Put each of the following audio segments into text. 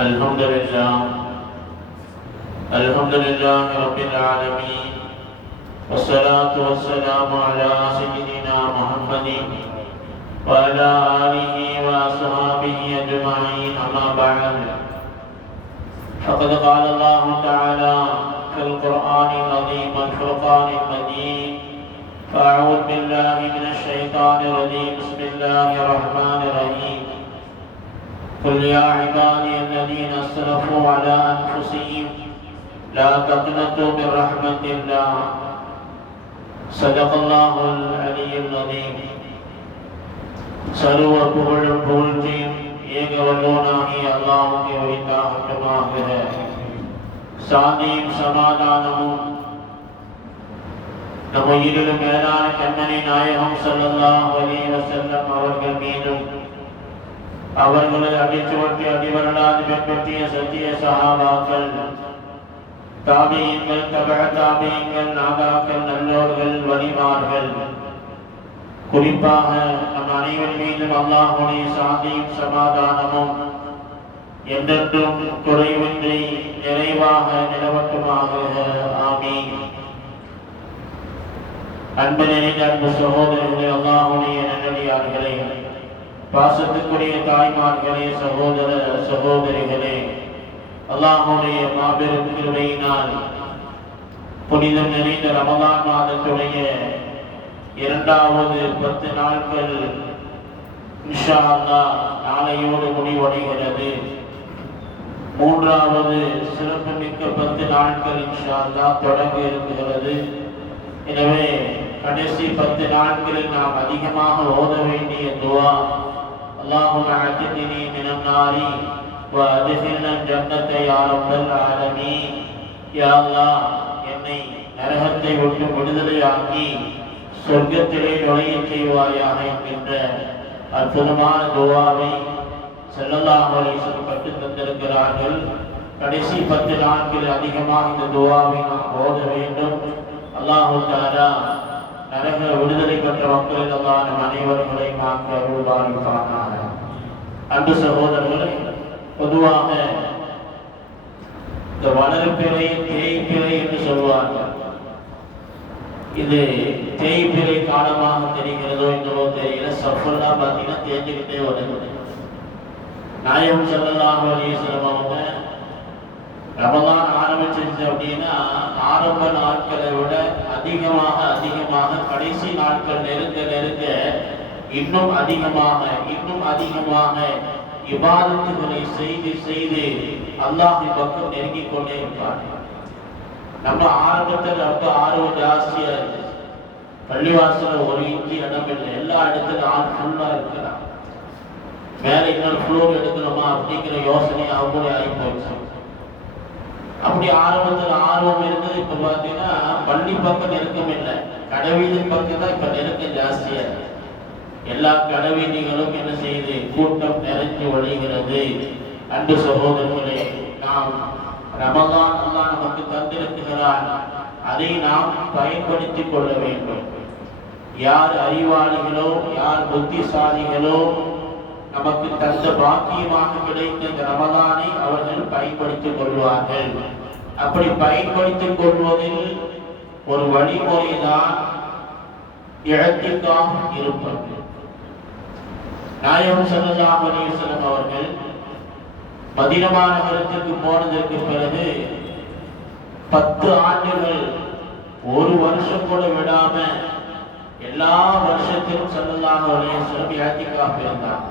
الحمد لله رب العالمين، والصلاة والسلام على سيدنا محمد وعلى آله وأصحابه أجمعين، أما بعد. فقد قال الله تعالى في القرآن العظيم الفرقان المجيد: فأعوذ بالله من الشيطان الرجيم، بسم الله الرحمن الرحيم. قل يا عبادي الذين اسرفوا على أنفسهم لا تقنطوا من رحمة الله. صدق الله العلي العظيم. சர்வ புகழும் புகழ்ச்சியும் ஏக வல்லோனாகிய அல்லாஹ்வுக்கே உரித்தாகட்டுமாக. சாந்தியும் சமாதானமும் நம் உயிரிலும் மேலான கண்மணி நாயகம் ஸல்லல்லாஹு அலைஹி வஸல்லம் அவர்கள் மீதும், அவர்களை அடிச்சுவட்டி அடிவரலாது பின்பற்றிய சத்திய சஹாபாக்கள், தாபியீன்கள், தபஅ தாபியீன்கள், நாதாக்கள், நல்லோர்கள், வலிமார்கள், குறிப்பாக நம் அனைவர் மீதும் அல்லாஹ்வுடைய சாந்தியும் சமாதானமும் என்றென்றும் குறைவின்றி நிறைவாக நிலவட்டுமாக. ஆமீன். அன்பு நிறைந்த அன்பு சகோதரர்களே, அல்லாஹ்வுடைய நல்லடியார்களே, பாசத்துக்குரிய தாய்மார்களே, சகோதர சகோதரிகளே, அல்லாஹ்வுடைய மாபெரும் கிருபையினால் புனிதம் நிறைந்த ரமலான் மாதத்துடைய இரண்டாவது 10 நாட்கள் இன்ஷா அல்லாஹ் நாளையோடு முடிவடைகிறது. மூன்றாவது சிறப்புமிக்க 10 நாட்கள் இன்ஷா அல்லாஹ் தொடங்க இருக்கிறது. எனவே கடைசி 10 நாட்களில் நாம் அதிகமாக ஓத வேண்டிய துஆ, அல்லாஹும்ம அஅ்தினி மினன் நாரி வ அத்கில்னா ஜன்னத யா ரப்பல் ஆலமீன். யா அல்லாஹ், என்னை நரகத்தை விட்டு விடுதலையாக்கி சொர்க்கத்திலே நுழையச் செய்வாயாக என்கின்ற அற்புதமான துஆவை ஸல்லல்லாஹு அலைஹி வஸல்லம் கற்றுத் தந்திருக்கிறார்கள். கடைசி 10 நாட்களில் அதிகமாக இந்த துஆவை நாம் ஓத வேண்டும். அல்லாஹு தஆலா நரக விடுதலை பெற்ற மக்களில் அல்லாஹ் நம் அனைவர்களையும் ஆக்கி அருள்வானாக. அன்பு சகோதரர்களே, பொதுவாக இந்த வளர்பிறை தேய்பிறை என்று சொல்வார்கள். இது தேய்பிறை காலமாக தெரிகிறதோ என்னவோ தெரியல, சஃபர்லாம் பார்த்தீங்கன்னா தேஞ்சுக்கிட்டே வருது. நாயகம் ஸல்லல்லாஹு அலைஹி வஸல்லம் அவங்க ரமலான் ஆரம்பிச்சிருச்சு அப்படின்னா ஆரம்ப நாட்களை விட அதிகமாக கடைசி நாட்கள் நெருங்க நெருங்க இன்னும் அதிகமாக இபாதத்துகளை செய்து செய்து அல்லாஹ்வின் பக்கம் நெருங்கிக் கொண்டே இருப்பார்கள். நம்ம ஆரம்பத்தில் ரொம்ப ஆர்வம் ஜாஸ்தியா இருக்கு. பள்ளிவாசல ஒரு இன்ச்சு இடம் இல்லை, எல்லா இடத்துலையும் ஆள் ஃபுல்லா இருக்கிறான். மேல இன்னொரு ஃப்ளோர் எடுக்கணுமா அப்படிங்கிற யோசனை அவங்க ஆகி போச்சு. அப்படி ஆரம்பத்தில் ஆர்வம் இருந்தது. இப்ப பார்த்தீங்கன்னா பள்ளி பக்கம் நெருக்கம் இல்லை, கடைவீதி பக்கம் தான் இப்ப நெருக்கம் ஜாஸ்தியா இருக்கு. எல்லா கடைவீதிகளும் என்ன செய்யுது, கூட்டம் நிறைஞ்சு வழிகிறது. அன்பு சகோதரர்களே, நாம் ரமலான் அல்லாஹ் நமக்கு தந்திருக்கிறான், அதை நாம் பயன்படுத்திக் கொள்ள வேண்டும். யார் அறிவாளிகளோ, யார் புத்திசாலிகளோ, நமக்கு தந்த பாக்கியமாக கிடைத்த இந்த ரமலானை அவர்கள் பயன்படுத்திக் கொள்வார்கள். அப்படி பயன்படுத்திக் கொள்வதில் ஒரு வழிமுறைதான் இஅ்திகாஃப் இருப்பது. நாயகம் ஸல்லல்லாஹு அலைஹி வஸல்லம் அவர்கள் மதீனா நகரத்திற்கு போனதற்கு பிறகு 10 ஆண்டுகள், ஒரு வருஷம் கூட விடாம எல்லா வருஷத்திலும் ஸல்லல்லாஹு அலைஹி வஸல்லம் இஅ்திகாஃப் இருந்தாங்க.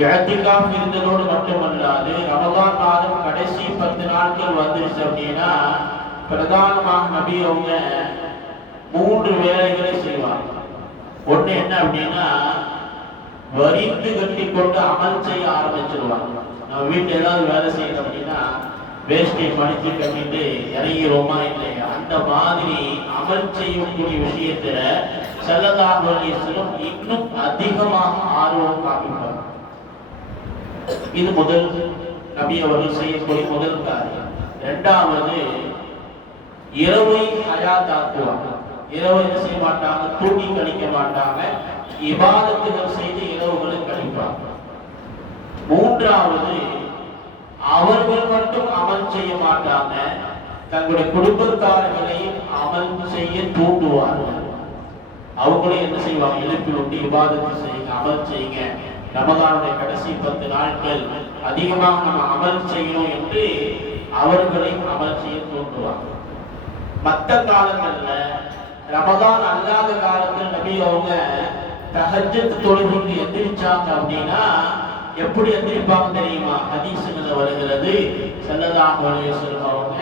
இஅ்திகாஃப் இருந்ததோடு மட்டுமல்லாது ரமலான் மாதம் கடைசி 10 நாட்கள் வந்துருச்சு அப்படின்னா பிரதானமாக நபி அவங்க 3 வேலைகளை செய்வாங்க. ஒண்ணு என்ன அப்படின்னா, வரிந்து கட்டி கொண்டு அமல் செய்ய ஆரம்பிச்சிருவாங்க. நம்ம வீட்டில் ஏதாவது வேலை செய்யணும் அப்படின்னா வேஷ்டை மடித்து கட்டிட்டு இறங்கிடுவோமா இல்லையா, அந்த மாதிரி அமல் செய்யக்கூடிய விஷயத்துல ஸல்லல்லாஹு அலைஹி வஸல்லம் இன்னும் அதிகமாக ஆர்வம் காமிப்பார். இது முதல் நபி அவர்கள் செய்யக்கூடிய முதல் காரியம். இரண்டாவது, இரவை ஹயாத்தாக்குவாங்க. இரவு என்ன செய்ய மாட்டாங்க, தூங்கி கழிக்க மாட்டாங்க, இபாதத்துகள் செய்து இரவுகளை கழிப்பாங்க. மூன்றாவது, அவர்கள் மட்டும் அமல் செய்ய மாட்டாங்க, தங்களுடைய குடும்பத்தார்களையும் அமல் செய்ய தூண்டுவார்கள். அவங்களே என்ன செய்வாங்க? எழுப்பி விட்டு இபாதத்து செய்யுங்க, அமல் செய்யுங்க, ரமதானுடைய கடைசி 10 நாட்கள் அதிகமாக நம்ம அமல் செய்யணும் என்று அவர்களையும் அமல் செய்ய தூண்டுவாங்க. மற்ற காலங்கள்ல, ரமதான் அல்லாத காலத்தில் நபி அவங்க தஹஜ்ஜத் தொழுகைக்கு எந்திரிச்சாங்க அப்படின்னா எப்படி எந்திரிப்பாங்க தெரியுமா? ஹதீஸ்ல வருகிறது, ஸல்லல்லாஹு அலைஹி வஸல்லம் அவங்க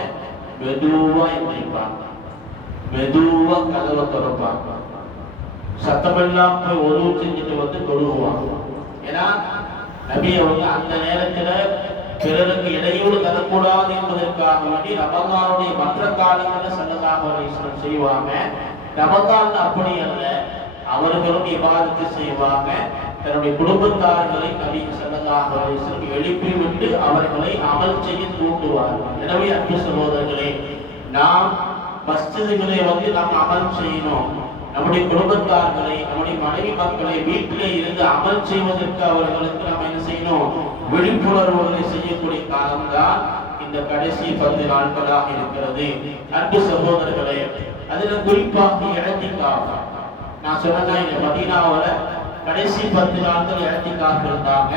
மெதுவா எந்திரிப்பாங்க, மெதுவா கதவை திறப்பாங்க, சத்தமெல்லாம் போய் ஒழுவு செஞ்சுட்டு வந்து தொழுவாங்க. ஏன்னா நபி அவங்க அந்த நேரத்துல பிறருக்கு இடையூறு தரக்கூடாது என்பதற்காக வேண்டி ரமதானுடைய மற்ற காலங்களில் ஸல்லல்லாஹு அலைஹி வஸல்லம் செய்வாங்க. ரமதான் அப்படி அல்ல, அவர்களும் இபாதத்து செய்வாங்க, தன்னுடைய குடும்பத்தார்களை நபி ஸல்லல்லாஹு அலைஹி வஸல்லம் எழுப்பி விட்டு அவர்களை அமல் செய்ய தூண்டுவார்கள். எனவே அன்பு சகோதரர்களே, நாம் மஸ்ஜிதுகளை வந்து நாம் அமல் செய்யணும். நம்முடைய குடும்பத்தார்களை, நம்முடைய மனைவி மக்களை வீட்டிலே இருந்து அமல் செய்வதற்கு அவர்களுக்கு நாம் என்ன செய்யணும்? விழிப்புணர்வுகளை செய்யக்கூடிய காலம்தான் இந்த கடைசி 10 நாட்களாக இருக்கிறது. அன்பு சகோதரர்களே, அதுல குறிப்பாக இஅ்திகாஃப், நான் சொன்னா இந்த மதீனாவுல கடைசி 10 நாட்கள் இஅ்திகாஃப் இருந்தாங்க.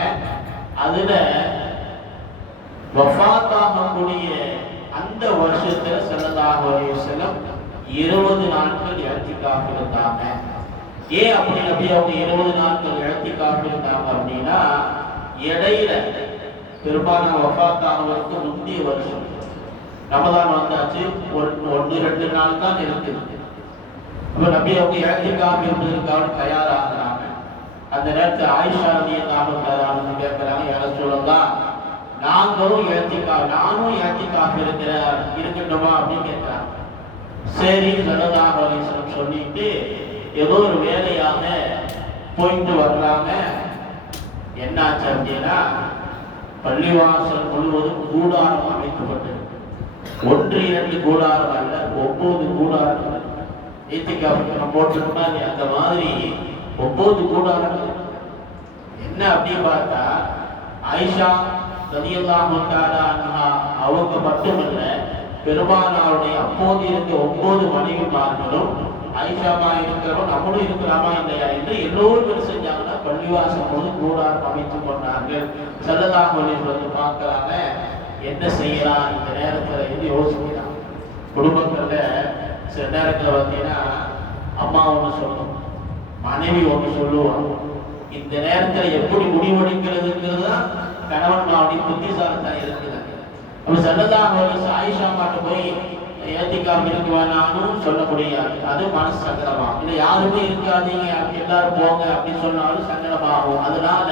அதுல வஃபாத்தாகக்கூடிய அந்த வருஷத்துல ஸல்லல்லாஹு அலைஹி வஸல்லம் 20 நாட்கள் இஅ்திகாஃப் இருந்தாங்க. ஏன் அப்படி நபி அவங்க 20 நாட்கள் இஅ்திகாஃப் இருந்தாங்க அப்படின்னா, இடையில பெரும்பாலான வஃபாத்தானவருக்கு முந்தைய வருஷம் ரமதான் வந்தாச்சு, 1-2 நாள் தான் இருக்குது. அப்ப நபி அவங்க இஅ்திகாஃப் இருப்பதற்காக தயாராகிறாங்க. அந்த நேரத்தில் ஆயிஷா ரலியல்லாஹு தஆலா கேட்கிறாங்க, யா ரசூலல்லாஹ், நானும் இஅ்திகாஃப் இருக்கட்டுமா அப்படின்னு கேட்கிறாங்க. சரி ஸல்லல்லாஹு அலைஹி வஸல்லம் சொல்லிட்டு ஏதோ ஒரு வேலையாக போயிட்டு வர்றாங்க. என்னாச்சு அப்படின்னா, பள்ளிவாசல் முழுவதும் கூடாரம் அமைக்கப்பட்டிருக்கு. 1-2 கூடாரம் அல்ல, 9 கூடாரம். இஅ்திகாஃப் நம்ம போட்டுருக்கோம்னா அந்த மாதிரி 9 கூடாரம். என்ன அப்படின்னு பார்த்தா, ஆயிஷா ரலியல்லாஹு தஆலா அன்ஹா அவங்க மட்டுமல்ல, பெருமானாருடைய அப்போது இருந்த 9 மனைவிமார்களும் ஆயிஷாமா இருக்கிறோம், நம்மளும் இருக்கிறாமா இல்லையா என்று எல்லோரும் என்ன செஞ்சாங்கன்னா பள்ளிவாசல் போது கூடாரம் அமைத்துக் கொண்டார்கள். ஸல்லல்லாஹு அலைஹி வஸல்லம் பார்க்கறாங்க, என்ன செய்யலாம் இந்த நேரத்துல என்று யோசிக்கிறாங்க. குடும்பங்கள்ல சில நேரத்துல பார்த்தீங்கன்னா அம்மா ஒன்று சொல்லும், மனைவி ஒன்று சொல்லுவாங்க. இந்த நேரத்துல எப்படி முடிவெடுக்கிறதுங்கிறது தான் கணவன் மாவுடைய புத்திசாலித்தான் இருக்குது. அப்ப ஸல்லல்லாஹு அலைஹி வஸல்லம் ஆயிஷா மாட்ட போய் இஅ்திகாஃப் இருக்க வேணாம்னு சொல்ல முடியாது, அது மனசு சங்கடமாகும். இல்லை யாருமே இருக்காதீங்க, எல்லாரும் போங்க அப்படின்னு சொன்னாலும் சங்கடமாகும். அதனால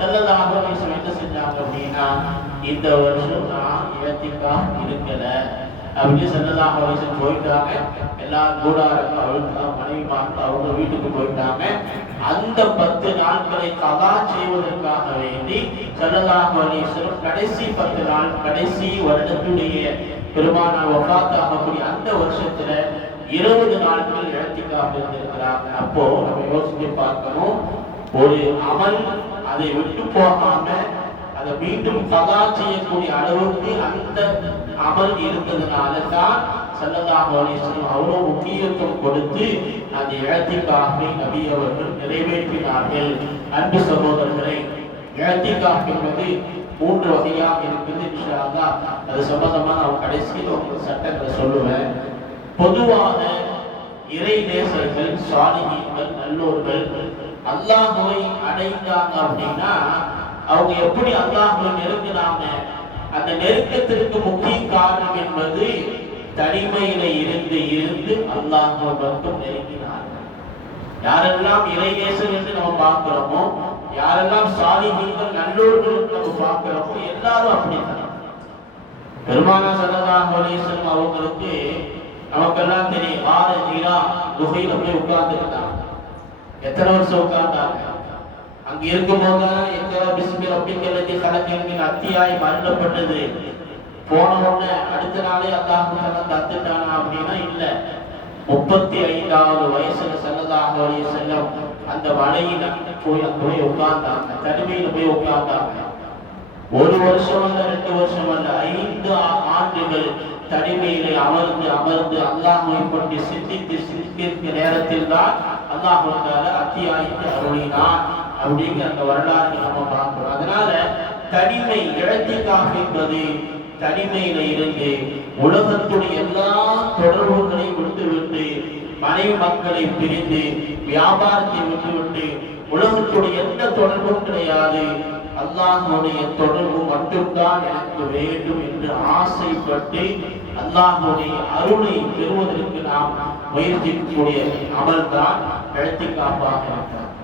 ஸல்லல்லாஹு அலைஹி வஸல்லம் என்ன செஞ்சாங்க அப்படின்னா, இந்த வருஷம் நான் இஅ்திகாஃப் இருக்கல அப்படின்னு ஸல்லல்லாஹு அலைஹி வஸல்லம் போயிட்டாங்க. எல்லா கூடாரங்களும் மனைவிமார்கள் அவங்க வீட்டுக்கு போயிட்டாங்க. அந்த 10 நாட்களை கதா செய்வதற்காக வேண்டி ஸல்லல்லாஹு அலைஹி வஸல்லம் கடைசி 10 நாள், கடைசி வருடத்துடைய பெருமானார் வஃபாத் ஆகக்கூடிய அந்த வருஷத்துல 20 நாட்கள் இஅ்திகாஃப் இருந்திருக்கிறாங்க. அப்போ நம்ம யோசிச்சு பார்க்கணும், ஒரு அமல் அதை விட்டு போகாம அதை மீண்டும் கதா செய்யக்கூடிய அளவுக்கு அந்த அமல் இருந்ததுனால தான் ஸல்லல்லாஹு அலைஹி வஸல்லம் அவ்வளவு முக்கியத்துவம் கொடுத்து அந்த இஅ்திகாஃபை நபி அவர்கள் நிறைவேற்றினார்கள். அன்பு சகோதரர்களே, இஅ்திகாஃப் என்பது 3 வகையாக இருக்குது. இன்ஷா அல்லாஹ் அது சம்பந்தமா நான் கடைசியில் உங்களுக்கு சட்டங்களை சொல்லுவேன். பொதுவாக இறை நேசர்கள், சாலிஹீன்கள், நல்லோர்கள் அல்லாஹ்வை அடைந்தாங்க அப்படின்னா அவங்க எப்படி அல்லாஹ்வை நெருங்கினாங்க? அந்த நெருக்கத்திற்கு முக்கிய காரணம் என்பது தனிமையில இருந்து அல்லாஹ்வை மட்டும் நெருங்கினார்கள். யாரெல்லாம் இறை நேசர் என்று நம்ம பார்க்கிறோமோ, யாரெல்லாம் சாலிஹீன்கள் நல்லோர்கள் நம்ம பார்க்கிறோமோ, எல்லாரும் அப்படித்தான். பெருமானார் ஸல்லல்லாஹு அலைஹி வஸல்லம் அவங்களுக்கு நமக்கெல்லாம் தெரியும், ஆறு ஹீரா குகையில போய் உட்கார்ந்துருந்தாங்க. எத்தனை வருஷம் உட்கார்ந்தாங்க? அங்க இருக்கும்போது அத்தியாயம் அருளப்பட்டது. போன உடனே அடுத்த நாளே அல்லாஹ் தந்துட்டானா அப்படின்னா இல்ல. 35வது வயசுல ஸல்லல்லாஹு அலைஹி வஸல்லம் அந்த மலையில போய் உட்கார்ந்தாங்க, தனிமையில போய் உட்கார்ந்தாங்க. ஒரு வருஷம் அல்ல, 2 வருஷம் அல்ல, 5 ஆண்டுகள் தனிமையிலே அமர்ந்து அமர்ந்து அல்லாஹ்வை பற்றி சிந்திக்க நேரத்தில் தான் அல்லாஹ் அத்தியாயத்தை அருளினான் அப்படிங்கிற அந்த வரலாறு நம்ம பார்க்கிறோம். அதனால தனிமை இழத்திக்காக என்பது தனிமையில இருந்து உலகத்துடைய எல்லா தொடர்புகளையும் விட்டுவிட்டு, மனைவி மக்களை பிரிந்து, வியாபாரத்தை விட்டுவிட்டு, உலகத்துடைய எந்த தொடர்பும் கிடையாது, அல்லாஹ்வுடைய தொடர்பு மட்டும்தான் எனக்கு வேண்டும் என்று ஆசைப்பட்டு அல்லாஹ்வுடைய அருளை பெறுவதற்கு நாம் முயற்சிக்கக்கூடிய அமல் தான் இழத்திக்காப்பாக இருக்கிறார்.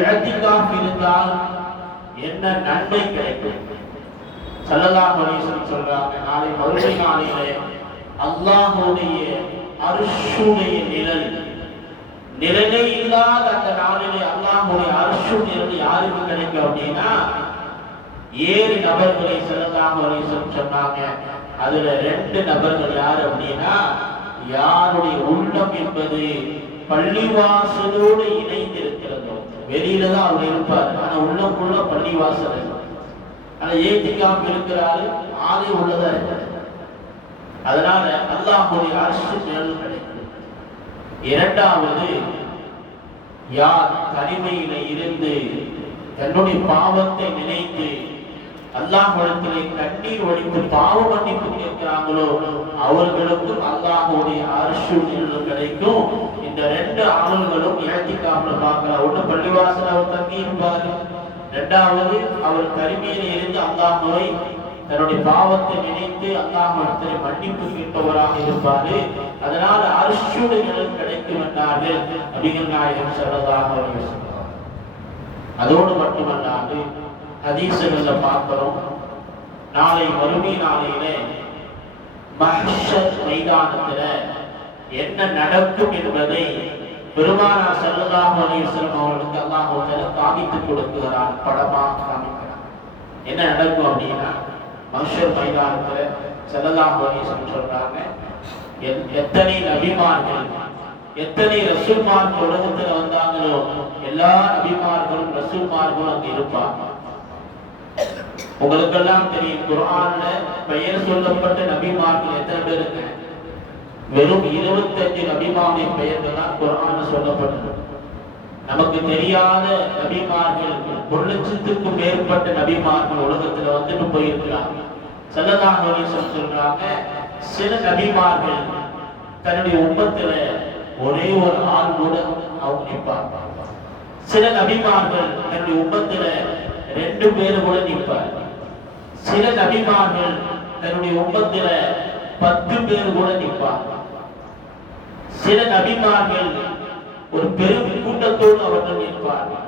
இழத்திக்காக இருந்தால் என்ன நன்மை கிடைக்கும்? ஸல்லல்லாஹு அலைஹி வஸல்லம் சொல்றாங்க, நாளை மறுமை நாளிலே அல்லாஹ்வுடைய அர்ஷுடைய நிழலே இல்லாத அந்த நாளிலே அல்லாஹ்வுடைய அர்ஷு நிழல் யாருக்கு கிடைக்கும் அப்படின்னா 7 நபர்களை ஸல்லல்லாஹு அலைஹி வஸல்லம் சொன்னாங்க. அதுல 2 நபர்கள் யார் அப்படின்னா, யாருடைய உள்ளம் என்பது பள்ளிவாசலோடு இணைந்து இருக்கிறதோ, வெளியில தான் அவர் இருப்பார், ஆனா உள்ளக்குள்ள பள்ளிவாசல், ஆனா ஏத்திக்காம இருக்கிறாரு, ஆதி உள்ளதா இருக்கிறார். அதனால அல்லாஹ்வுடைய அர்ஷ் நிழல் கிடைக்கும். இரண்டாவது, யார் தனிமையில இருந்து தன்னுடைய பாவத்தை நினைத்து அல்லாஹ்விடத்திலே கண்ணீர் வடித்து பாவ மன்னிப்பு கேட்கிறாங்களோ அவர்களுக்கும் அல்லாஹ்வுடைய அர்ஷ் நிழல் கிடைக்கும். இந்த 2 அமல்களும் இழத்திக்காம பார்க்கலாம். ஒண்ணு பள்ளிவாசல் அவர் தங்கி இருப்பாரு, இரண்டாவது அவர் தனிமையில இருந்து அல்லாஹ்வை தன்னுடைய பாவத்தை நினைத்து அல்லாஹ்விடத்திலே மன்னிப்பு கேட்பவராக இருப்பாரு. அதனால அர்ஷுடைய நிழல் கிடைக்கும் என்றார்கள் நபிகள் நாயகம் ஸல்லல்லாஹு அலைஹி வஸல்லம். அதோடு மட்டுமல்லாது ஹதீஸ்கள்ல பார்க்கிறோம், நாளை மறுமை நாளையிலே மஹ்ஷர் மைதானத்துல என்ன நடக்கும் என்பதை பெருமானார் ஸல்லல்லாஹு அலைஹி வஸல்லம் அவர்களுக்கு அல்லாஹ் தஆலா காமித்து கொடுக்கிறார், படமாக காமிக்கிறார். என்ன நடக்கும் அப்படின்னா, மஹ்ஷர் மைதானத்துல ஸல்லல்லாஹு அலைஹி வஸல்லம் சொல்றாங்க, எத்தனை நபிமார்கள் எத்தனை ரசூல்மார்கள் உலகத்துல வந்தாங்களோ எல்லா நபிமார்களும் ரசூல்மார்களும் அங்க இருப்பாங்க. உங்களுக்கெல்லாம் தெரியும், குர்ஆன்ல பெயர் சொல்லப்பட்ட நபிமார்கள் எத்தனை பேர் இருக்கு? வெறும் 25 நபிமாருடைய பெயர்கள் தான் குர்ஆன்ல சொல்லப்பட்டது. நமக்கு தெரியாத நபிமார்கள் 1,00,000க்கும் மேற்பட்ட நபிமார்கள் உலகத்துல வந்துட்டு போயிருக்கிறாங்க. ஸல்லல்லாஹு அலைஹி வஸல்லம் சொல்றாங்க, சில நபிமார்கள் தன்னுடைய உம்மத்துல ஒரே ஒரு ஆள் கூட அவங்க நிற்பாங்க. சில நபிமார்கள் தன்னுடைய உம்மத்துல 2 பேர் கூட நிற்பார். சில நபிமார்கள் தன்னுடைய உம்மத்துல 10 பேர் கூட நிற்பார். சில நபிமார்கள் ஒரு பெரும் கூட்டத்தோடு அவர்கள் நிற்பார்கள்.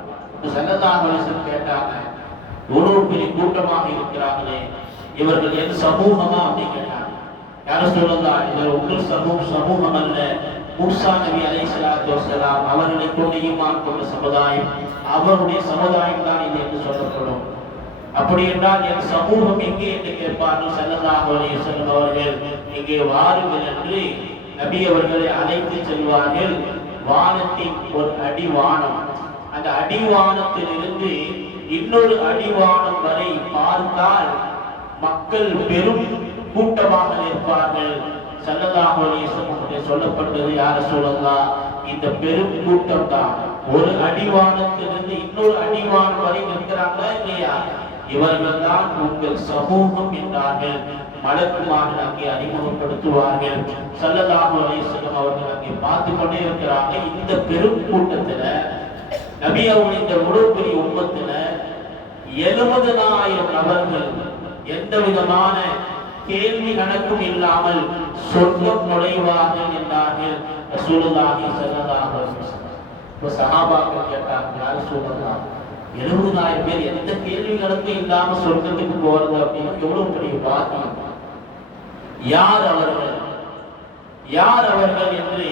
ஸல்லல்லாஹு அலைஹி வஸல்லம் கேட்டாங்க, இவ்வளவு பெரிய கூட்டமாக இருக்கிறார்களே, இவர்கள் என் சமூகமா அப்படின்னு கேட்டாங்க. யாரும் சொல்லலாம், இவர் உங்கள் சமூகம் அல்ல, மூசா நபி அலைஹிஸ்ஸலாத்து வஸ்ஸலாம் அவர்களை கொண்டு ஈமான் கொண்ட சமுதாயம், அவருடைய சமுதாயம் தான் இது என்று சொல்லப்படும். அப்படி என்றால் என் சமூகம் எங்கே என்று கேட்பார்கள். ஸல்லல்லாஹு அலைஹி வஸல்லம் அவர்கள், இங்கே வாருங்கள் என்று நபி அவர்களை அழைத்து செல்வார்கள். வானத்தின் ஒரு அடிவானம், அந்த அடிவானத்திலிருந்து இன்னொரு அடிவானம் வரை பார்த்தால் மக்கள் பெரும் கூட்டமாக நிற்பார்கள். ஸல்லல்லாஹு அலைஹி வஸல்லம் சொல்லப்பட்டது, யார் ரசூலல்லாஹ், இந்த பெரும் கூட்டம் தான் ஒரு அடிவானத்திலிருந்து இன்னொரு அடிவானம் வரை நிற்கிறாங்களா இல்லையா, இவர்கள் தான் உங்கள் சமூகம் என்றார்கள். மலக்குமார்கள் அங்கே அறிமுகப்படுத்துவார்கள். ஸல்லல்லாஹு அலைஹி வஸல்லம் அவர்கள் அங்கே பார்த்து கொண்டே இருக்கிறாங்க. இந்த பெரும் கூட்டத்துல நபி அவர்கள் இந்த முழு பெரிய உம்மத்துல 70,000 நபர்கள் எந்த விதமான கேள்வி கணக்கும் இல்லாமல் சொர்க்கம் நுழைவார்கள் என்றார்கள் ரசூலுல்லாஹி ஸல்லல்லாஹு அலைஹி வஸல்லம். இப்ப சஹாபாக்கள் கேட்டாங்க, யார் ரசூலுல்லாஹ், 70,000 பேர் எந்த கேள்வி கணக்கும் இல்லாம சொர்க்கத்துக்கு போறது அப்படின்னு எவ்வளவு பெரிய பாக்கியம். யார் அவர்கள் என்று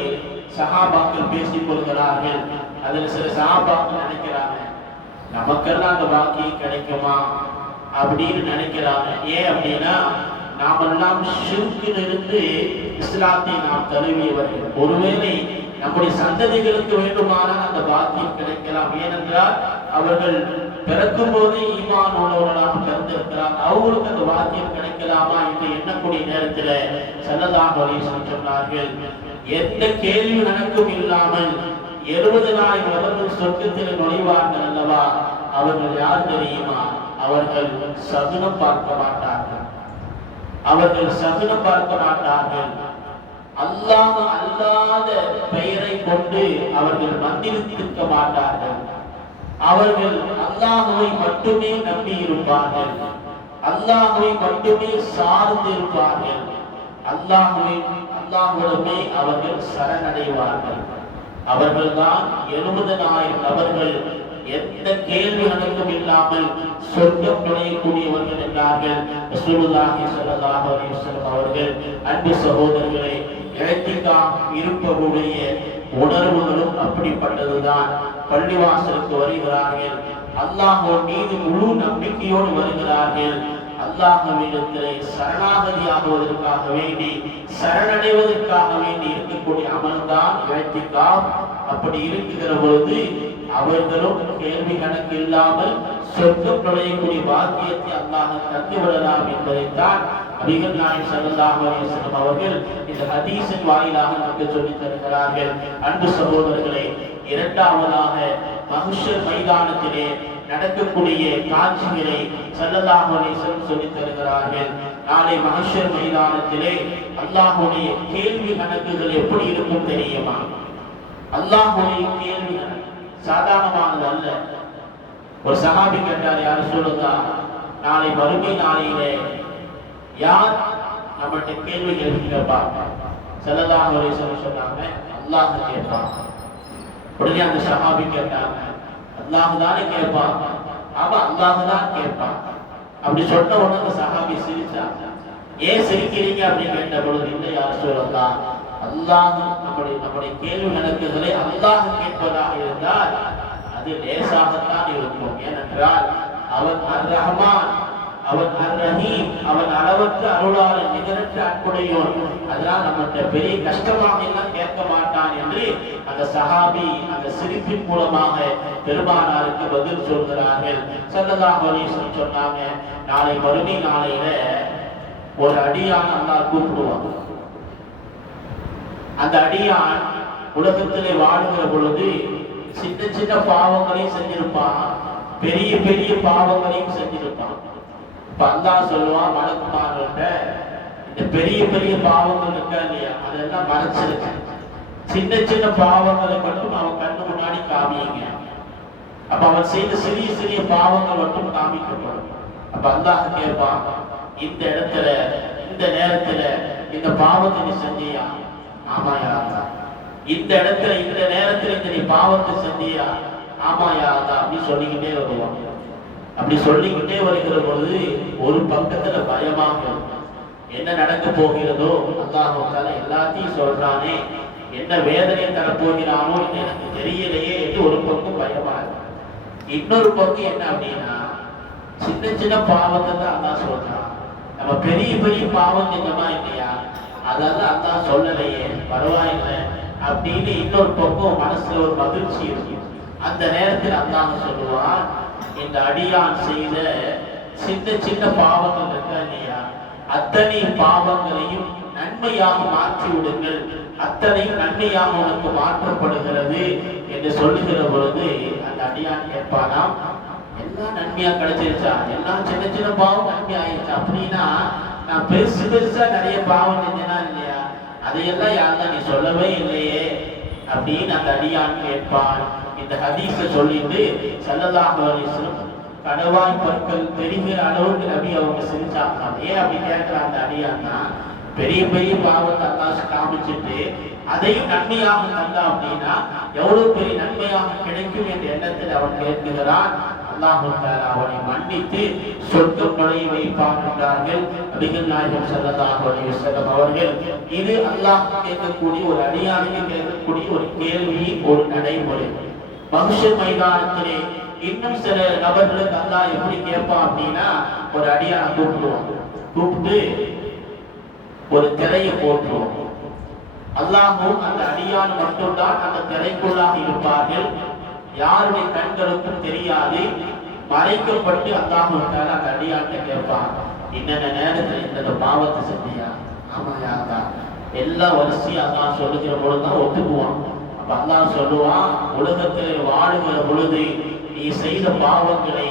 சஹாபாக்கள் பேசிக் கொள்கிறார்கள். அதுல சில சஹாபாக்கள் நினைக்கிறாங்க, நமக்கெல்லாம் அந்த பாக்கியம் கிடைக்குமா அப்படின்னு நினைக்கிறாங்க. ஏன் அப்படின்னா, நாமெல்லாம் ஷிர்க்கிலிருந்து இஸ்லாத்தை நாம் தழுவியவர்கள். ஒருவேளை நம்முடைய சந்ததிகளுக்கு வேண்டுமானால் அந்த பாக்கியம் கிடைக்கலாம். ஏனென்றால் அவர்கள் பிறக்கும் போது ஈமான் உள்ளவர்களாக பிறந்திருக்கிறார், அவங்களுக்கு அந்த வாக்கியம் கிடைக்கலாமா என்று எண்ணக்கூடிய நேரத்தில் ஸல்லல்லாஹு அலைஹி வஸல்லம் சொன்னார்கள், எந்த கேள்வி கணக்கும் இல்லாமல் 70,000 வருடங்கள் சொர்க்கத்தில் நுழைவார்கள் அல்லவா, அவர்கள் யார் தெரியுமா? அவர்கள் சகுனம் பார்க்க மாட்டார்கள். அவர்கள் சகுனம் பார்க்க மாட்டார்கள். அல்லாஹ் அல்லாத பெயரை கொண்டு அவர்கள் மந்திரித்திருக்க மாட்டார்கள். அவர்கள் அல்லாஹ்வை மட்டுமே நம்பி இருப்பார்கள். அல்லாஹ்வை மட்டுமே சார்ந்து இருப்பார்கள். அல்லாஹ்விடமே அவர்கள் சரணடைவார்கள். அவர்கள்தான் 70,000 நபர்கள் எந்த கேள்வி கணக்கும் இல்லாமல் சொர்க்கம் நுழையக்கூடியவர்கள் என்றார்கள் ரசூலுல்லாஹி ஸல்லல்லாஹு அலைஹி வஸல்லம் அவர்கள். அன்பு சகோதரர்களே, இஹ்திகாஃப் இருப்பவருடைய உணர்வுகளும் அப்படிப்பட்டதுதான். பள்ளிவாசலுக்கு வருகிறார்கள், அல்லாஹ்வின் மீது முழு நம்பிக்கையோடு வருகிறார்கள். அல்லாஹ்விடத்திலே சரணாகதி ஆகுவதற்காக வேண்டி, சரணடைவதற்காக வேண்டி இருக்கக்கூடிய அமல்தான் இஹ்திகாஃப். அப்படி இருக்குகிற பொழுது அவர்களும் கேள்வி கணக்கு இல்லாமல் சொர்க்கம் நுழையக்கூடிய வாக்கியத்தை அல்லாஹ் தந்து விடலாம் என்பதைத்தான் நபிகள் நாயகம் ஸல்லல்லாஹு அலைஹி வஸல்லம் அவர்கள் இந்த ஹதீஸின் வாயிலாக நமக்கு சொல்லித் தருகிறார்கள். அன்பு சகோதரர்களே, இரண்டாவதாக மஹ்ஷர் மைதானத்திலே நடக்கக்கூடிய காட்சிகளை ஸல்லல்லாஹு அலைஹி வஸல்லம் சொல்லித் தருகிறார்கள். நாளை மஹ்ஷர் மைதானத்திலே அல்லாஹ்வுடைய கேள்வி கணக்குகள் எப்படி இருக்கும் தெரியுமா? அல்லாஹ்வுடைய கேள்வி சாதாரணமானது அல்ல. ஒரு சஹாபி கேட்டார், யார் ரசூலுல்லாஹ், நாளை மறுமை நாளையிலே யார் நம்மகிட்ட கேள்வி கேட்பாங்க? ஸல்லல்லாஹு அலைஹி வஸல்லம் சொன்னாங்க, அல்லாஹ் கேட்பான். உடனே அந்த சஹாபி கேட்டாங்க, அல்லாஹ் தானே கேட்பான்? ஆமா, அல்லாஹ் தான் கேட்பான். அப்படி சொன்ன உடனே அந்த சஹாபி சிரிச்சாங்க. ஏன் சிரிக்கிறீங்க அப்படின்னு கேட்ட பொழுது, இல்லை யார் ரசூலுல்லாஹ், அல்லாஹ் நம்முடைய கேள்வி கணக்குகளை அல்லாஹ் கேட்பதாக இருந்தால் அது லேசாகத்தான் இருக்கும். ஏனென்றால் அவன் அர் ரஹ்மான், அவன் அர் ரஹீம், அவன் அளவற்ற அருளாளன், நிகரற்ற அன்புடையோன். அதனால் நம்மகிட்ட பெரிய கஷ்டமாக எல்லாம் கேட்க மாட்டான் என்று அந்த சஹாபி அந்த சிரிப்பின் மூலமாக பெருமானாருக்கு பதில் சொல்கிறார்கள். ஸல்லல்லாஹு அலைஹி வஸல்லம் சொன்னாங்க, நாளை மறுமை நாளையில ஒரு அடியான் அல்லாஹ் கூப்பிடுவான். அந்த அடியான் உலகத்திலே வாழுகிற பொழுது சின்ன சின்ன பாவங்களையும் செஞ்சிருப்பான், பெரிய பெரிய பாவங்களையும் செஞ்சிருப்பான். இப்ப அல்லாஹ் சொல்லுவான் மலக்குமார்கள்ட்ட, இந்த பெரிய பெரிய பாவங்கள் இருக்கா இல்லையா, அதெல்லாம் மறைச்சிருக்கு, சின்ன சின்ன பாவங்களை மட்டும் அவன் கண்ணு முன்னாடி காமிங்க. அப்ப அவன் செய்த சிறிய சிறிய பாவங்கள் மட்டும் காமிக்கப்படும். அப்ப அல்லாஹ் கேட்பான், இந்த இடத்துல இந்த நேரத்துல இந்த பாவத்தை நீ செஞ்சியா? ஆமாயா அல்லா. இந்த இடத்துல இந்த நேரத்துல இந்த நீ பாவத்தை செஞ்சியா? ஆமாயா அல்லா. அப்படி சொல்லிக்கிட்டே வருவான். அப்படி சொல்லிக்கிட்டே வருகிற பொழுது ஒரு பக்கத்துல பயமாக என்ன நடக்க போகிறதோ, அல்லாஹ் எல்லாத்தையும் சொல்றானே, என்ன வேதனை தரப்போகிறானோ எனக்கு தெரியலையே என்று ஒரு பக்கம் பயமா இருக்கு. இன்னொரு பக்கம் என்ன அப்படின்னா, சின்ன சின்ன பாவத்தை தான் அல்லாஹ் சொல்றான். நம்ம பெரிய பெரிய பாவம் செஞ்சோமா இல்லையா, அதெல்லாம் அல்லாஹ் சொல்லலையே, பரவாயில்லை அப்படின்னு இன்னொரு பக்கம் மனசுல ஒரு மகிழ்ச்சி இருக்கு. அந்த நேரத்தில் அல்லாஹ் சொல்லுவான், இந்த அடியான் செய்த சின்ன சின்ன பாவங்கள் இருக்கா இல்லையா, அத்தனை பாவங்களையும் நன்மையாக மாற்றி விடுங்கள், அத்தனையும் நன்மையாக உனக்கு மாற்றப்படுகிறது என்று சொல்லுகிற பொழுது அந்த அடியான் கேட்பானாம், எல்லாம் நன்மையா கிடைச்சிருச்சா? எல்லாம் சின்ன சின்ன பாவம் நன்மை ஆயிடுச்சா? அப்படின்னா நான் பெருசு பெருசா நிறைய பாவம் செஞ்சேனா இல்லையா, அதையெல்லாம் யாருதான் நீ சொல்லவே இல்லையே அப்படின்னு அந்த அடியான் கேட்பான். இந்த ஹதீஸை சொல்லிட்டு ஸல்லல்லாஹு அலைஹி வஸல்லம் கடவாய் பற்கள் தெரிகிற அளவுக்கு நபி அவங்க செஞ்சாங்க. ஏன் அப்படி கேட்கிற அந்த அடியான்னா, பெரிய பெரிய பாவத்தை அல்லாஹ் காமிச்சிட்டு அதையும் நன்மையாக தந்தா அப்படின்னா எவ்வளவு பெரிய நன்மையாக கிடைக்கும் என்ற எண்ணத்தில் அவன் கேட்கிறான். அல்லாஹ் அவனை மன்னித்து சொர்க்கம் நுழைய வைப்பான் என்றார்கள் நபிகள் நாயகம் ஸல்லல்லாஹு அலைஹி வஸல்லம் அவர்கள். இது அல்லாஹ் கேட்கக்கூடிய ஒரு அடியானுக்கு கேட்கக்கூடிய ஒரு கேள்வி, ஒரு நடைமுறை. மஹ்ஷர் மைதானத்திலே இன்னும் சில நபர்களுக்கு அல்லாஹ் எப்படி கேட்பான் அப்படின்னா, ஒரு அடியான கூப்பிடுவான், கூப்பிட்டு ஒரு திரையை போட்டுருவோம். அல்லாஹும் அந்த அடியான் மட்டும்தான் அந்த திரைக்குள்ளாக இருப்பார்கள். யாருடைய கண்களுக்கும் தெரியாது, மறைக்கப்பட்டு அல்லாஹ் தஆலா அந்த அடியாட்ட கேட்பான், இன்னென்ன நேரத்தில் இந்த பாவத்தை செஞ்சியா? ஆமா யாரா எல்லாம் வரிசையா அல்லாஹ் சொல்லுகிற பொழுதுதான் ஒத்துக்குவான். அப்ப அல்லாஹ் சொல்லுவான், உலகத்தில் வாழுகிற பொழுது நீ செய்த பாவங்களை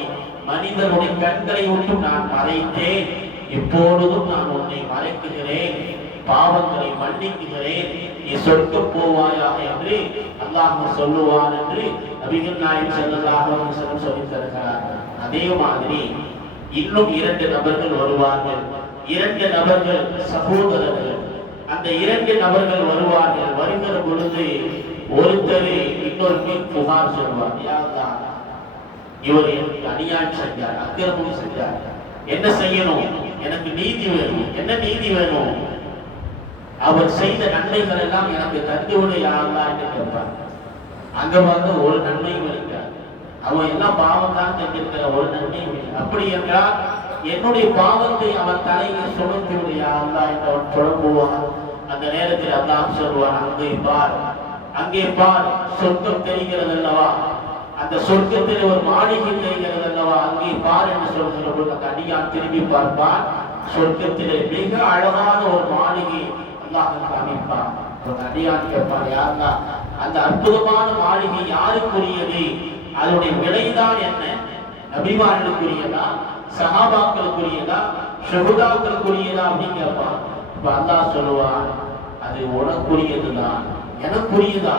மனிதனுடைய கண்களை விட்டு நான் மறைத்தேன், இப்பொழுதும் நான் உன்னை மறைக்குகிறேன், பாவங்களை மன்னிக்குகிறேன், நீ சொர்க்கம் போவாயாக என்று அல்லாஹ் சொல்லுவான் என்று நபிகள் நாயகம் ஸல்லல்லாஹு அலைஹி வஸல்லம் சொல்லித் தருகிறார்கள். அதே மாதிரி இன்னும் 2 நபர்கள் வருவார்கள். 2 நபர்கள் சகோதரர்கள். அந்த 2 நபர்கள் வருவார்கள். வருகிற பொழுது ஒருத்தர் இன்னொருக்கு புகார் சொல்வார், யா அல்லாஹ், இவர் எனக்கு அநியாயம் செஞ்சார், அக்கிரமம் செஞ்சார், என்ன செய்யணும்? எனக்கு நீதி வேணும். என்ன நீதி வேணும்? அவர் செய்த நன்மைகள் எல்லாம் எனக்கு தந்துவிடு யா அல்லாஹ் என்று கேட்பார். அங்க வந்து ஒரு நன்மையும் இருக்காது. அவன் எல்லாம் பாவம் தான் செஞ்சிருக்கிற, ஒரு நன்மையும் இல்லை. அப்படி என்றால் என்னுடைய பாவத்தை அவன் தலையில் சுமந்து விடு யா அல்லாஹ் என்று அவன் புலம்புவான். அந்த நேரத்தில் அல்லாஹ் சொல்வான், அங்கே பார், அங்கே பார், சொர்க்கம் தெரிகிறது அல்லவா, அந்த சொர்க்கத்தில் ஒரு மாளிகை தெரிகிறது அல்லவா, அங்கே பார் என்று சொல்கிற பொழுது அந்த அடியான் திரும்பி பார்ப்பான். சொர்க்கத்திலே மிக அழகான ஒரு மாளிகை அல்லாஹ் காமிப்பான். ஒரு அடியான் கேட்பான், யா அல்லாஹ், அந்த அற்புதமான மாளிகை யாருக்குரியது? அதனுடைய விலைதான் என்ன? நபிமார்களுக்குரியதா, சஹாபாக்களுக்குரியதா, ஷுஹதாக்களுக்குரியதா அப்படின்னு கேட்பான். இப்ப அல்லாஹ் சொல்லுவான், அது உனக்குரியதுதான், எனக்குரியதா,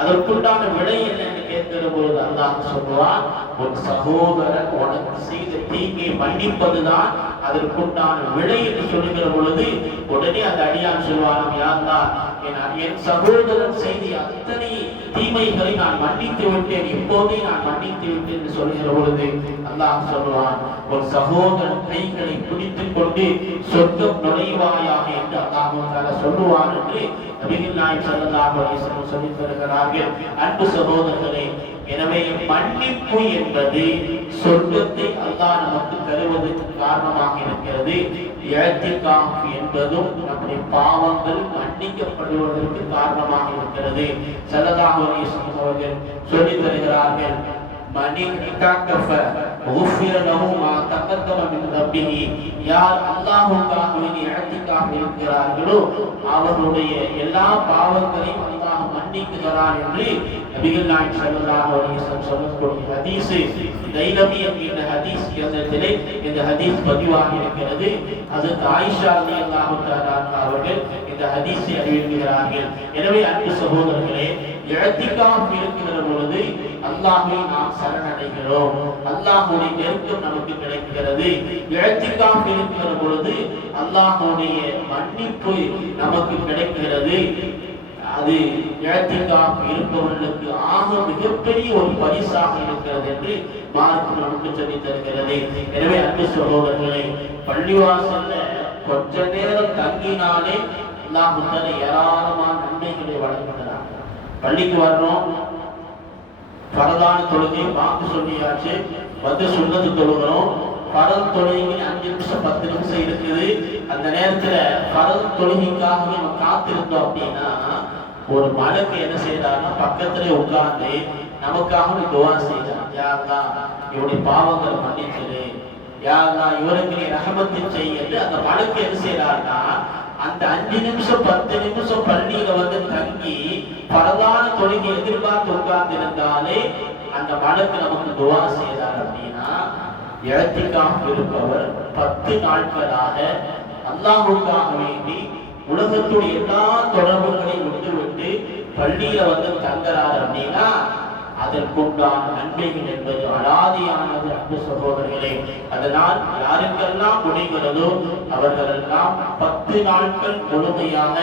அதற்குண்டான விலை என்ன என்று கேட்கிற பொழுது அல்லாஹ் சொல்லுவான், உன் சகோதரன் உனக்கு செய்த தீங்கை மன்னிப்பதுதான் அதற்குண்டான விலை என்று சொல்லுகிற பொழுது உடனே அந்த அடியான் சொல்வான், யா அல்லாஹ், என் சகோதரன் செய்த அத்தனை தீமைகளை நான் மன்னித்து விட்டேன், இப்போதே நான் மன்னித்து விட்டேன் என்று சொல்லுகிற பொழுது அல்லாஹ் சொல்லுவான், ஒரு சகோதரன் கைகளை பிடித்துக் கொண்டு சொர்க்கம் நுழைவாயாக என்று அல்லாஹ் தஆலா சொல்லுவான் என்று நபிகள் நாயகம் ஸல்லல்லாஹு அலைஹி வஸல்லம் சொல்லித் தருகிறார்கள். அன்பு சகோதரர்களே, எனவே மன்னிப்பு என்பது சொர்க்கத்தை அல்லாஹ் நமக்கு தருவதற்கு காரணமாக இருக்கிறது. இஅ்திகாஃப் என்பதும் நம்முடைய பாவங்கள் மன்னிக்கப்படுவதற்கு காரணமாக இருக்கிறது. ஸல்லல்லாஹு அலைஹி வஸல்லம் அவர்கள் சொல்லித் தருகிறார்கள், மனி இஅ்தகஃப குஃபிர லஹு மா தகத்தம மின் ரப்பிஹி, யார் அல்லாஹ்வுக்காக வேண்டி இஅ்திகாஃப் இருக்கிறார்களோ அவர்களுடைய எல்லா பாவங்களையும் அல்லாஹ் மன்னிக்கிறான் என்று நபிகள் நாயகம் ஸல்லல்லாஹு அலைஹி வஸல்லம் சொல்லக்கூடிய ஹதீஸ் தைலமி என்கிற ஹதீஸ் கிரந்தத்திலே இந்த ஹதீஸ் பதிவாகி இருக்கிறது. ஹஜ்ரத் ஆயிஷா ரலியல்லாஹு தஆலா அவர்கள் இந்த ஹதீஸை அறிவிக்கிறார்கள். எனவே அன்பு சகோதரர்களே, இஅ்திகாஃப் இருக்கிற பொழுது அல்லாஹ்வை நாம் சரணடைகிறோம், அல்லாஹ்வுடைய நெருக்கம் நமக்கு கிடைக்கிறது. இஅ்திகாஃப் இருக்கிற பொழுது அல்லாஹ்வுடைய மன்னிப்பு நமக்கு கிடைக்கிறது. அது இஅ்திகாஃப் இருப்பவர்களுக்கு ஆக மிகப்பெரிய ஒரு பரிசாக இருக்கிறது என்று மார்க்கம் நமக்கு சொல்லித் தருகிறது. எனவே அன்பு சகோதரர்களே, பள்ளிவாசல்ல கொஞ்ச நேரம் தங்கினாலே அல்லாஹ் தஆலா ஏராளமான நன்மைகளை வழங்குகிறார். பள்ளிக்கு வரணும், பரதான தொழுகை வாக்கு சொல்லியாச்சு, வந்து சுன்னத்து தொழுகிறோம். பரல் தொழுகைக்கு 5 நிமிஷம் 10 நிமிஷம் இருக்குது. அந்த நேரத்துல பரல் தொழுகைக்காக நம்ம காத்திருந்தோம் அப்படின்னா ஒரு மலக்கு என்ன செய்யறாருன்னா பக்கத்திலே உட்கார்ந்து நமக்காக துஆ செய்யறான், யா அல்லாஹ், இவருடைய பாவங்களை மன்னிச்சிரு, யா அல்லாஹ், இவருக்கு நீ ரஹமத்து செய் என்று அந்த மலக்கு என்ன செய்யறாருன்னா அந்த 5 நிமிஷம் 10 நிமிஷம் பள்ளியில வந்து தங்கி பரதான தொழுகை எதிர்பார்த்து உட்கார்ந்து இருந்தாலே அந்த மலக்கு நமக்கு துஆ செய்யறார். அப்படின்னா இஅ்திகாஃப் இருப்பவர் 10 நாட்களாக அல்லாஹ்வுக்காக வேண்டி உலகத்துடைய எல்லா தொடர்புகளையும் விட்டுவிட்டு பள்ளியில வந்து தங்குறாரு அப்படின்னா அதற்குண்டான நன்மைகள் என்பது அலாதியானது. அன்பு சகோதரர்களே, அதனால் யாருக்கெல்லாம் முடிகிறதோ அவர்களெல்லாம் 10 நாட்கள் முழுமையாக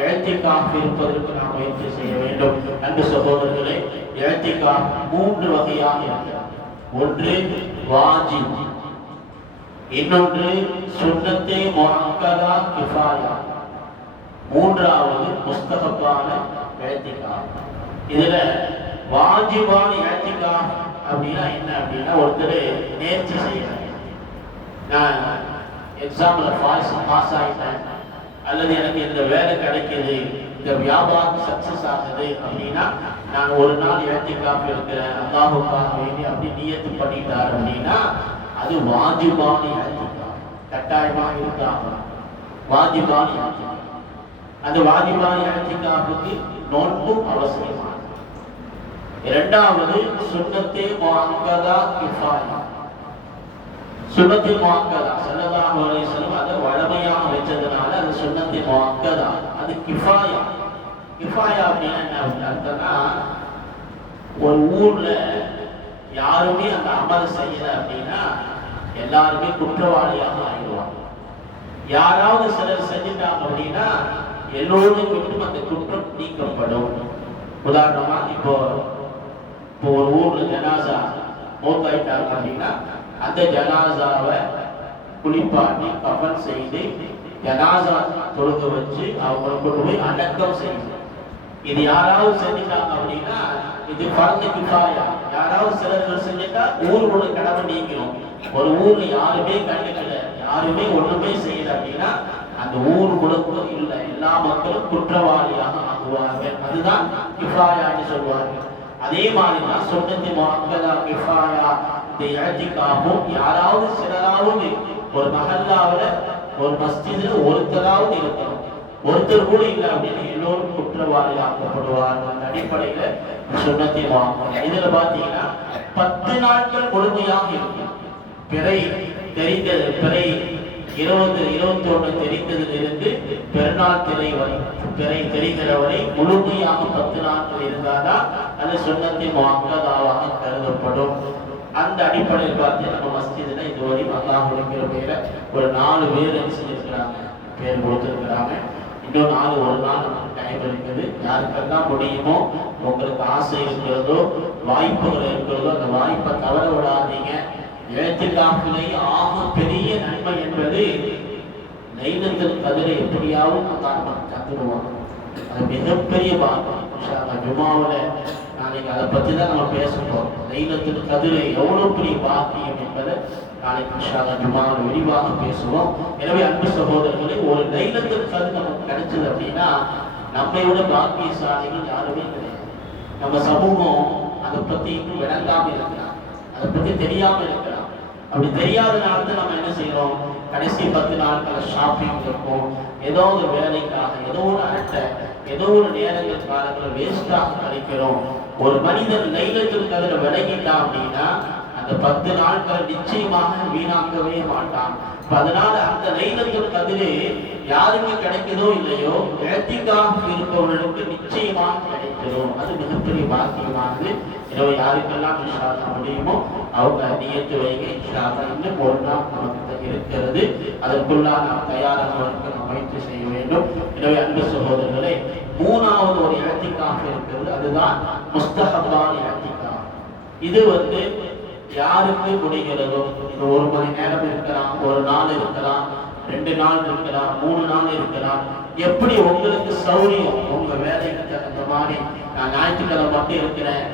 இஅ்திகாஃப் இருப்பதற்கு நாம் முயற்சி செய்ய வேண்டும். அன்பு சகோதரர்களே, இஅ்திகாஃப் 3 வகையாக இருக்கிறது. ஒன்று வாஜிப், இன்னொன்று சுன்னத்தே முஅக்கதா கிஃபாயா, மூன்றாவது முஸ்தஹப்பான இஅ்திகாஃப். இதுல வாஜிபான இஅ்திகாஃப் அப்படின்னா என்ன அப்படின்னா, ஒருத்தர் நேர்ச்சி செய்யறாங்க, நான் எக்ஸாம்ல பாஸ் ஆயிட்டேன் அல்லது எனக்கு இந்த வேலை கிடைக்குது இந்த வியாபாரம் சக்சஸ் ஆகுது அப்படின்னா நான் ஒரு நாள் இழத்திக்காக இருக்கிறேன் அல்லாஹுக்காக வேண்டி அப்படி நியத்து பண்ணிட்டார் அப்படின்னா அது வாஜிபான இழத்திக்கா, கட்டாயமாக இருந்தாங்க வாஜிபான இழத்திக்கா. அது வாஜிபான இழத்திக்காவுக்கு நோன்பும் அவசியமானது. இரண்டாவது சுன்னத்தே முஅக்கதா கிஃபாயா. சுன்னத்தே முஅக்கதா ஸல்லல்லாஹு அலைஹி வஸல்லம் அதை வழமையாக வச்சதுனால அது சுன்னத்தே முஅக்கதா, அது கிஃபாயா. கிஃபாயா அப்படின்னா என்ன அர்த்தம்னா, ஒரு ஊர்ல யாருமே அந்த அமல் செய்யல அப்படின்னா எல்லாருமே குற்றவாளியாக ஆயிடுவாங்க. யாராவது சிலர் செஞ்சுட்டாங்க அப்படின்னா எல்லோரும் விட்டும் அந்த குற்றம் நீக்கப்படும். உதாரணமா இப்போ ஒரு ஊர்ல ஜனாசா மௌத்தாயிட்டாங்க அப்படின்னா அந்த ஜனாசாவை குளிப்பாட்டி கஃன் செய்து ஜனாசா தொழுக வச்சு அவங்களை கொண்டு போய் அடக்கம் செய்யணும். இது யாராவது செஞ்சுட்டாங்க அப்படின்னா இது ஃபர்து கிஃபாயா. யாராவது சிலர் செஞ்சுட்டா ஊரோட கடமை நீக்கணும். ஒரு ஊர்ல யாருமே கண்டுக்கல, யாருமே ஒண்ணுமே செய்யல அப்படின்னா அந்த ஊர் முழுக்க இல்ல எல்லா மக்களும் குற்றவாளியாக ஆகுவார்கள். அதுதான் கிஃபாயான்னு சொல்வார்கள். அதே மாதிரிதான் சுன்னத்தி முஅக்கதா கிஃபாயா இந்த இஅ்திகாஃபும் யாராவது சிலராவது ஒரு மஹல்லாவுல ஒரு மஸ்ஜிதுல ஒருத்தராவது இருக்கணும். ஒருத்தர் கூட இல்லை அப்படின்னு எல்லோரும் குற்றவாளி ஆக்கப்படுவார்கள். அந்த அடிப்படையில சுன்னத்தி முஅக்கதா இதுல பாத்தீங்கன்னா 10 நாட்கள் முழுமையாக இருக்கும். பிறை தெரிந்தது, பிறை 21 தெரிந்ததிலிருந்து பெருநாள் திரை வரை, பிறை தெரிகிற வரை முழுமையாக 10 நாட்கள் இருந்தால்தான் அது சுன்னத்தி முஅக்கதாவாக கருதப்படும். அந்த அடிப்படையில் பார்த்து நம்ம மஸ்ஜிதுல இதுவரை அல்லாஹ்வுடைய பேரை ஒரு 4 பேர் செஞ்சிருக்கிறாங்க, பேர் கொடுத்துருக்கிறாங்க. இன்னும் 4 ஒரு நாள் நமக்கு டைம் இருக்குது. யாருக்கெல்லாம் முடியுமோ, உங்களுக்கு ஆசை இருக்கிறதோ வாய்ப்புகள் இருக்கிறதோ அந்த வாய்ப்பை தவற விடாதீங்க. இஅ்திகாஃபிலேயே ஆக பெரிய நன்மை என்பது லைலத்துல் கத்ரை எப்படியாவது நம்ம கத்துடுவோம். அது மிகப்பெரிய பாக்கியம். இன்ஷா அல்லாஹ் ஜுமாவுல நாளைக்கு அதை பற்றி தான் நம்ம பேசப்போம். லைலத்துல் கத்ரை எவ்வளவு பெரிய பாக்கியம் என்பதை நாளைக்கு இன்ஷா அல்லாஹ் ஜுமாவுல விரிவாக பேசுவோம். எனவே அன்பு சகோதரர்களே, ஒரு லைலத்துல் கத்ர் நமக்கு கிடைச்சது அப்படின்னா நம்மை விட பாக்கியசாலிகள் யாருமே கிடையாது. நம்ம சமூகம் அதை பத்தி இன்னும் விளங்காம இருக்கலாம், அதை பத்தி தெரியாம இருக்கலாம். அப்படி தெரியாதனால தான் நம்ம என்ன செய்யறோம், கடைசி 10 நாட்கள் ஷாப்பிங் இருக்கும், ஏதோ ஒரு வேலைக்காக ஏதோ ஒரு அரட்டை, ஏதோ ஒரு நேரங்கள் காலங்கள் வேஸ்டாக கழிக்கிறோம். ஒரு மனிதன் லைலத்துல் கத்ரை விளங்கிட்டான் அப்படின்னா அந்த 10 நாட்கள் நிச்சயமாக வீணாக்கவே மாட்டான். அதனால அந்த லைலத்துல் கத்ர் யாருக்கு கிடைக்குதோ இல்லையோ இஅ்திகாஃப் இருப்பவர்களுக்கு நிச்சயமாக கிடைக்கும். அது மிகப்பெரிய பாக்கியமானது. எனவே யாருக்கெல்லாம் இன்ஷா அல்லாஹ் முடியுமோ அவங்க நியத்து வைங்க. இன்ஷா அல்லாஹ் இன்னும் ஒரு நாள் நமக்கு இருக்கிறது, அதற்குள்ளாக நாம் தயாராக நாம் முயற்சி செய்ய வேண்டும். எனவே அன்பு சகோதரர்களே, 3வது ஒரு இஅ்திகாஃப் இருக்கிறது, அதுதான் முஸ்தஹப்பான இஅ்திகாஃப். இது யாருக்கு முடிகிறதோ, இது 1 மணி நேரம் இருக்கலாம், 1 நாள் இருக்கலாம், 2 நாள் இருக்கலாம், 3 நாள் இருக்கலாம், எப்படி உங்களுக்கு சௌரியம் உங்க வேலைக்கு தகுந்த மாதிரி. நான் ஞாயிற்றுக்கிழமை மட்டும் இருக்கிறேன்,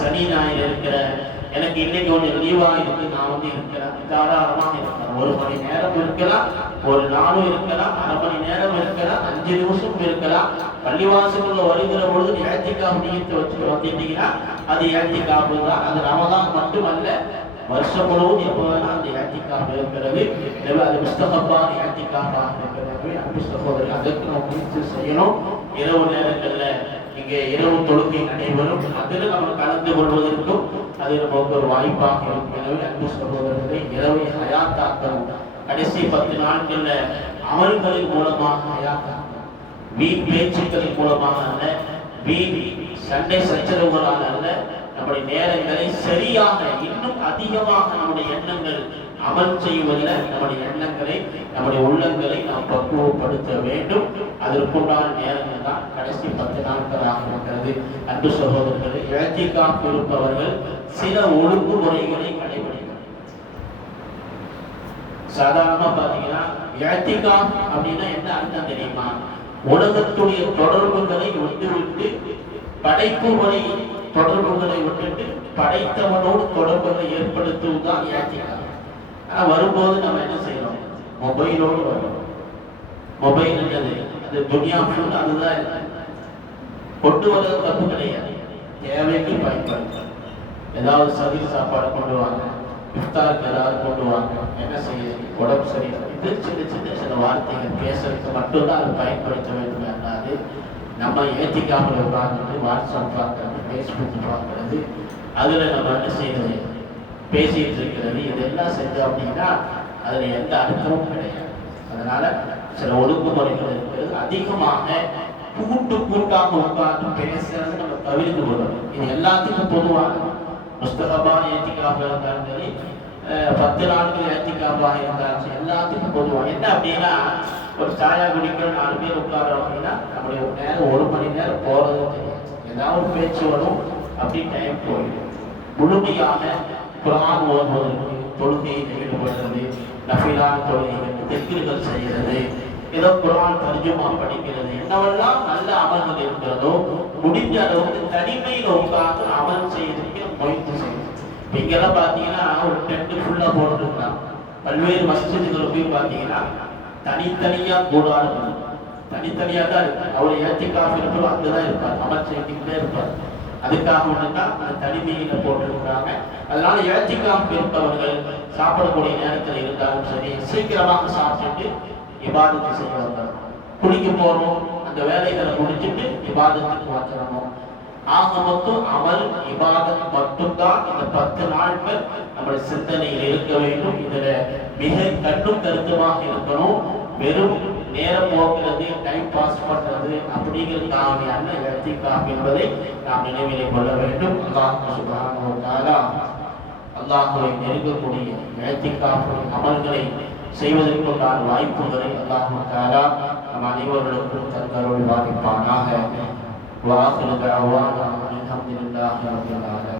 சனி ஞாயிறு இருக்கிறேன், எனக்கு இன்னைக்கு ஒன்று லீவா இருக்கு, நான் இருக்கிறேன், தாராளமாக இருக்கலாம். 1 மணி நேரம் இருக்கலாம், 1 நாளும் இருக்கலாம், 1/2 மணி நேரம் இருக்கலாம், 5 நிமிஷம் இருக்கலாம். பள்ளிவாசலுள்ள வருகிற பொழுது இஅ்திகாஃப் நியத்து வச்சுட்டு வந்துட்டீங்கன்னா அது இஅ்திகாஃப் தான். அது ரமலான் மட்டுமல்ல, வருஷம் முழுவதும் எப்போ வேணா அந்த இஅ்திகாஃப் இருக்கிறது. எனவே அது முஸ்தஹப்பான இஅ்திகாஃபாக இருக்கிறது. அன்பு சகோதரர், அதற்கு நம்ம முயற்சி செய்யணும். இரவு நேரங்களில் இங்கே இரவு தொழுகை நடைபெறும், அதில் நம்ம கலந்து கொள்வதற்கும் அது நமக்கு ஒரு வாய்ப்பாக இருக்கும். எனவே அன்பு சகோதரர்களை இரவை ஹயாத்தாக்கணும். கடைசி 10 நாட்கள்ல அமல்களின் மூலமாக ஹயாத்தாக்கணும். வீண் பேச்சுக்களின் மூலமாக அல்ல, வீண் சண்டை சச்சரவுகளால் அல்ல, நம்முடைய நேரங்களை சரியாக இன்னும் அதிகமாக நம்முடைய எண்ணங்கள் அமல் செய்வதில் நம்முடைய எண்ணங்களை நம்முடைய உள்ளங்களை நாம் பக்குவப்படுத்த வேண்டும். அதற்குண்டான நேரங்கள் தான் கடைசி 10 நாட்களாக இருக்கிறது. அன்பு சகோதரர்களை, இஅ்திகாஃப் இருப்பவர்கள் சில ஒழுங்குமுறைகளை கடைபிடிக்கணும். சாதாரணமா பாத்தீங்கன்னா இஅ்திகாஃப் அப்படின்னா என்ன அர்த்தம் தெரியுமா? உலகத்துடைய தொடர்புகளை விட்டுவிட்டு படைப்பு வரை தொடர்புகளை விட்டுட்டு படைத்தவனோடு தொடர்புகளை ஏற்படுத்துவதுதான் இஅ்திகாஃப். ஆனா வரும்போது நம்ம என்ன செய்யறோம், மொபைலோடு வரும். மொபைல் என்னது, அது துனியா ஃபுல் அதுதான் இருக்கு. கொண்டு வர்றது தப்பு கிடையாது, தேவைக்கு பயன்படுத்த. ஏதாவது சதி சாப்பாடு கொண்டு வாங்க, இஃப்தாருக்கு ஏதாவது கொண்டு வாங்க, என்ன செய்ய உடம்பு சரி, இது சின்ன சின்ன சில வார்த்தைகள் பேசுறதுக்கு மட்டும்தான் அது பயன்படுத்த வேண்டும். என்றாது நம்ம ஏத்திக்காமல் உட்கார்ந்துட்டு வாட்ஸ்அப் பார்க்கறது, ஃபேஸ்புக் பார்க்கறது, அதில் நம்ம என்ன செய்யறது, பேசிட்டு இருக்கிறது, இதெல்லாம் செஞ்சோம் அப்படின்னா அதில் எந்த அர்த்தமும் கிடையாது. அதனால சில ஒழுங்குமுறைகள் இருக்கிறது. அதிகமாக கூட்டாக உட்கார்ந்து பேசுறது நம்ம தவிர்த்து கொள்ளணும். இது எல்லாத்துக்கும் பொதுவான முஸ்தகபான ஏத்திக்காக இருந்தாலும் சரி, 10 நாட்கள் ஏத்திக்காக இருந்தாலும் சரி, எல்லாத்துக்கும் பொதுவாக. என்ன அப்படின்னா, ஒரு சாயா குடிக்கிற 4 பேர் உட்காரோம் அப்படின்னா நம்முடைய நேரம் 1 மணி நேரம் போறது தெரியாது. ஏதாவது ஒரு பேச்சு வரும், அப்படி டைம் போயிடும். முழுமையாக குர்ஆன் ஓதுவதற்கு, தொழுகையில் ஈடுபடுறது, நஃபிலான தொழுகைகள், திக்ருகள் செய்கிறது, ஏதோ குர்ஆன் தர்ஜுமா படிக்கிறது, என்னவெல்லாம் நல்ல அமல்கள் இருக்கிறதோ முடிஞ்ச அளவுக்கு தனிமையில் உட்கார்ந்து அமல் செய்யறதுக்கு முயற்சி செய்யணும். இங்கெல்லாம் பார்த்தீங்கன்னா ஒரு டென்ட் ஃபுல்லாக போட்டுருக்கலாம். பல்வேறு மஸ்ஜிதுகள் போய் பார்த்தீங்கன்னா தனித்தனியாக கூடாது, தனித்தனியாக தான் இருக்கு. அவர் ஏத்திக்காஃப் இருப்பார், அங்கதான் இருப்பார், அமல் செய்துக்கிட்டே இருப்பார். அதுக்காக ஒன்றுதான் அந்த தனிமையில போட்டிருக்கிறாங்க. அதனால ஏத்திக்காஃப் இருப்பவர்கள் சாப்பிடக்கூடிய நேரத்தில் இருந்தாலும் சரி, சீக்கிரமாக சாப்பிட்டு இபாதத்து செய்ய வந்துடணும். குளிக்க போறோம், அந்த வேலைகளை முடிச்சுட்டு இபாதத்துக்கு வந்துடணும். ஆக மொத்தம் அமல் இபாதத் மட்டும்தான் இந்த 10 நாட்கள் நம்முடைய சிந்தனையில் இருக்க வேண்டும். இதுல மிக கண்ணும் கருத்துமாக இருக்கணும். வெறும் நேரம் போக்குறது, டைம் பாஸ் பண்றது அப்படிங்கிறதுக்காக அல்ல இஅ்திகாஃப் என்பதை நாம் நினைவிலே கொள்ள வேண்டும். அல்லாஹ் சுப்ஹானஹு வ தஆலா அல்லாஹ்வை நெருங்கக்கூடிய இஅ்திகாஃப் அமல்களை செய்வதற்குண்டான வாய்ப்புகளை அல்லாஹ் தஆலா நம் அனைவர்களுக்கும் தந்தருள் வாய்ப்பானாக. வாஹிரு தஅவானா அல்ஹம்துலில்லாஹி ரப்பில் ஆலமீன்.